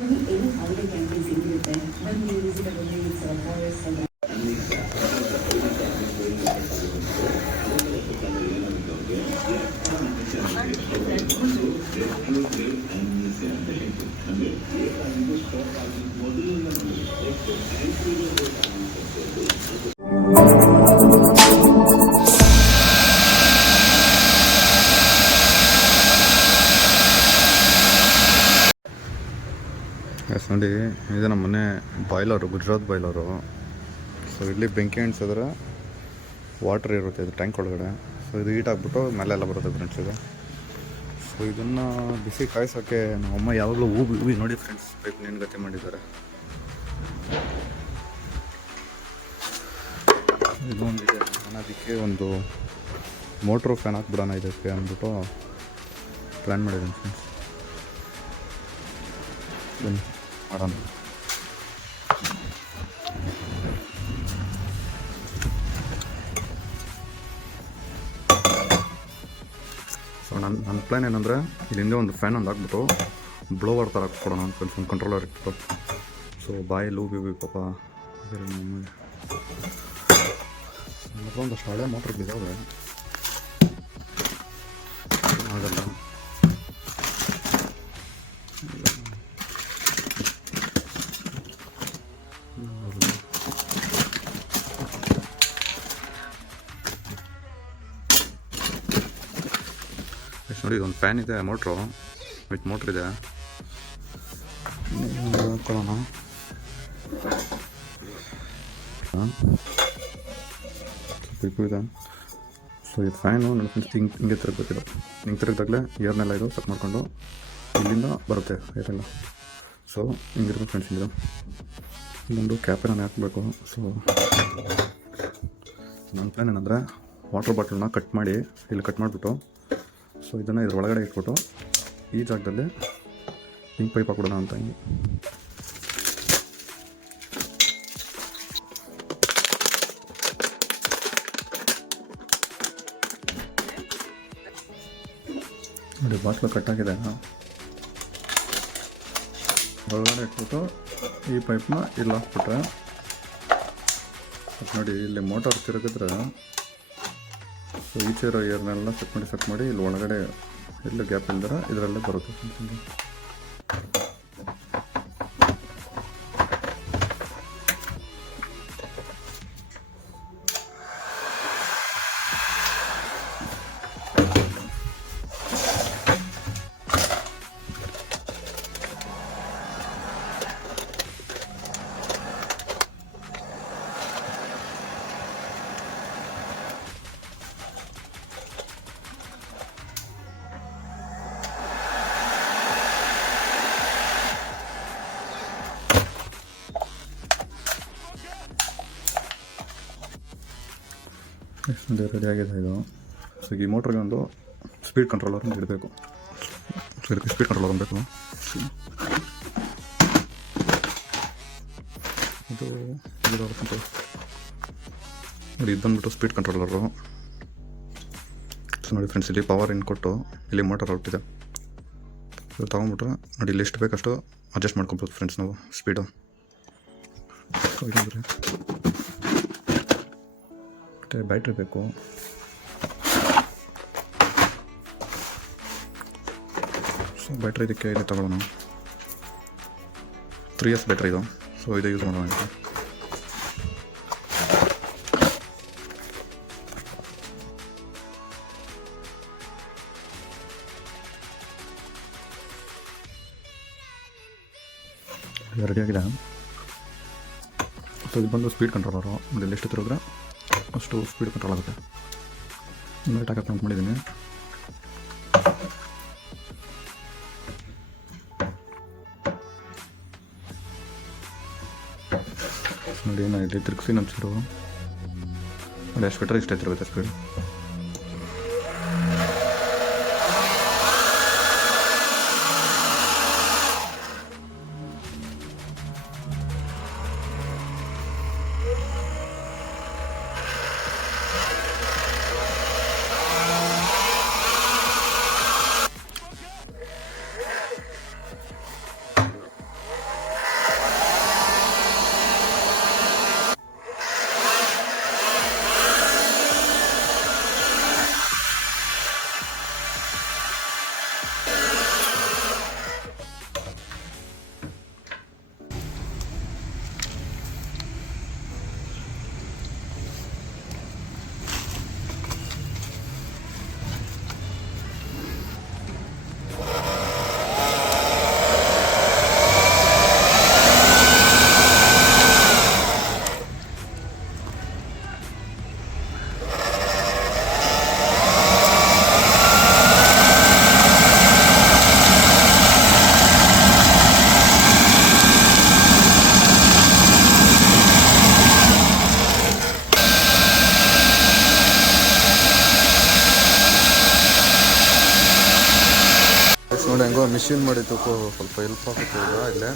any holiday campaigns ಇರುತ್ತೆ when you visit a village or forest or yes ನೋಡಿ, ಇದು ನಮ್ಮ ಮನೆ ಬಾಯ್ಲರು, ಗುಜರಾತ್ ಬಾಯ್ಲರು. ಸೊ ಇಲ್ಲಿ ಬೆಂಕಿ ಅಂಟಿಸಿದ್ರೆ ವಾಟ್ರ್ ಇರುತ್ತೆ ಇದು ಟ್ಯಾಂಕ್ ಒಳಗಡೆ. ಸೊ ಇದು ಹೀಟ್ ಆಗಿಬಿಟ್ಟು ಮೇಲೆಲ್ಲ ಬರುತ್ತೆ ಫ್ರೆಂಡ್ಸ್ ಇದು. ಸೊ ಇದನ್ನು ಬಿಸಿ ಕಾಯಿಸೋಕ್ಕೆ ನಮ್ಮಮ್ಮ ಯಾವಾಗಲೂ ಹೂವಿ ನೋಡಿ ಫ್ರೆಂಡ್ಸ್ ಪೈಪ್ ಗತಿ ಮಾಡಿದ್ದಾರೆ. ಇದು ಒಂದಿದೆ, ನಾನು ಅದಕ್ಕೆ ಒಂದು ಮೋಟ್ರು ಫ್ಯಾನ್ ಹಾಕ್ಬಿಡೋಣ ಇದಕ್ಕೆ ಅಂದ್ಬಿಟ್ಟು ಪ್ಲ್ಯಾನ್ ಮಾಡಿದ್ದೀನಿ ಫ್ರೆಂಡ್ಸ್. ಬನ್ನಿ ಮಾಡೋಣ. ಸೊ ನನ್ನ ಪ್ಲ್ಯಾನ್ ಏನಂದರೆ ಇಲ್ಲಿಂದ ಒಂದು ಫ್ಯಾನ್ ಒಂದು ಹಾಕ್ಬಿಟ್ಟು ಬ್ಲೋವರ್ ಥರ ಹಾಕ್ಕೊಡೋಣ ಅಂತ ಒಂದು ಕಂಟ್ರೋಲರ್ ಇಟ್ಬಿಟ್ಟು. ಸೊ ಬಾಯಿ ಲೂಬಿ ಪಾಪ ಒಂದಷ್ಟು ಹಳೆ ಮೋಟ್ರ್ ಇದ್ದಾವೆ, ಆಗಲ್ಲ. ನೋಡಿ ಇದೊಂದು ಫ್ಯಾನ್ ಇದೆ, ಮೋಟ್ರು ವಿತ್ ಮೋಟ್ರ್ ಇದೆ, ಹಾಕೊಳ್ಳೋಣ. ಇದೆ. ಸೊ ಇದು ಫ್ಯಾನು ನನ್ನ ಫ್ರೆಂಡ್ಸ್ ಹಿಂಗೆ ತಿರುಗಬೇಕಿದೆ. ಹಿಂಗೆ ತಿರುಗಿದಾಗಲೇ ಏರ್ನೆಲ್ಲ ಇದು ಸೆಟ್ ಮಾಡಿಕೊಂಡು ಇಲ್ಲಿಂದ ಬರುತ್ತೆ ಏರೆಲ್ಲ. So ಹಿಂಗಿರ್ಬೇಕು friends. ಇದು ಇನ್ನೊಂದು ಕ್ಯಾಪನ್ನು ಹಾಕಬೇಕು. ಸೊ ನನ್ನ ಪ್ಲ್ಯಾನ್ ಏನಂದರೆ ವಾಟರ್ ಬಾಟಲ್ನ ಕಟ್ ಮಾಡಿ ಇಲ್ಲಿ ಕಟ್ ಮಾಡಿಬಿಟ್ಟು, ಸೊ ಇದನ್ನು ಇದ್ರ ಒಳಗಡೆ ಇಟ್ಬಿಟ್ಟು ಈ ಜಾಗದಲ್ಲಿ ಹಿಂಗೆ ಪೈಪ್ ಹಾಕ್ಬಿಡೋಣ ಅಂತ. ಹಿಂಗೆ ನೋಡಿ ಬಾಟ್ಲು ಕಟ್ಟಾಗಿದೆ, ಒಳಗಡೆ ಇಟ್ಬಿಟ್ಟು ಈ ಪೈಪ್ನ ಇಲ್ಲಿ ಹಾಕ್ಬಿಟ್ರೆ ನೋಡಿ ಇಲ್ಲಿ ಮೋಟಾರ್ ತಿರುಗಿದ್ರೆ ಸೊ ಈಚೆ ಇರೋ ಏರ್ನೆಲ್ಲ ಸೆಟ್ ಮಾಡಿ ಇಲ್ಲಿ ಒಳಗಡೆ ಎಲ್ಲ ಗ್ಯಾಪ್ ಇಲ್ದಿರ ಇದರಲ್ಲೇ ಬರುತ್ತೆ. ಎಷ್ಟು ರೆಡಿ ಆಗಿದೆ ಇದು. ಸೊ ಈ ಮೋಟ್ರಿಗೆ ಒಂದು ಸ್ಪೀಡ್ ಕಂಟ್ರೋಲರ್ ಅಂತ ಇಡಬೇಕು. ಸೊ ಇದಕ್ಕೆ ಸ್ಪೀಡ್ ಕಂಟ್ರೋಲರ್ ಬೇಕು. ಇದು ನೋಡಿ ಇದು ಬಂದ್ಬಿಟ್ಟು ಸ್ಪೀಡ್ ಕಂಟ್ರೋಲರು. ಸೊ ನೋಡಿ ಫ್ರೆಂಡ್ಸ್, ಇಲ್ಲಿ ಪವರ್ ಇನ್ ಕೊಟ್ಟು ಇಲ್ಲಿ ಮೋಟರ್ ಹೊರಟಿದೆ. ಸೊ ತೊಗೊಂಡ್ಬಿಟ್ರೆ ನೋಡಿ ಇಲ್ಲಿ ಎಷ್ಟು ಬೇಕಷ್ಟು ಅಡ್ಜಸ್ಟ್ ಮಾಡ್ಕೊಬೋದು ಫ್ರೆಂಡ್ಸ್ ನಾವು ಸ್ಪೀಡು. ಸೊ ಇದಂದರೆ ಮತ್ತು ಬ್ಯಾಟ್ರಿ ಬೇಕು. ಸೊ ಬ್ಯಾಟ್ರಿ ಇದಕ್ಕೆ ಇದೆ ತಗೊಳ್ಳೋಣ. 3S ಬ್ಯಾಟ್ರಿ ಇದು. ಸೊ ಇದು ಯೂಸ್ ಮಾಡೋಣ ಅಂತ. ರೆಡಿಯಾಗಿದೆ. ಸೊ ಇದು ಬಂದು ಸ್ಪೀಡ್ ಕಂಟ್ರೋಲರು. ಇಲ್ಲಿ ಎಷ್ಟು ತಿರುಗಿದ್ರೆ ಅಷ್ಟು ಸ್ಪೀಡ್ ಕಂಟ್ರೋಲ್ ಆಗುತ್ತೆ. ಲೈಟ್ ಹಾಕಕ್ಕೆ ಅಂತ ಮಾಡಿದ್ದೀನಿ. ನೋಡಿ ನಾನು ಇಲ್ಲಿ ತಿರುಗಿಸಿ ನಂಬಿಸಿರು ನೋಡಿ ಎಷ್ಟು ಬಿಟ್ಟರೆ ಇಷ್ಟೇ ತಿರುಗುತ್ತೆ ಸ್ಪೀಡ್. ನಮಗೂ ಮಿಷಿನ್ ಮಾಡಿದ್ದಕ್ಕೂ ಸ್ವಲ್ಪ ಹೆಲ್ಪ್ ಆಗುತ್ತೆ ಈಗ ಇಲ್ಲೇ.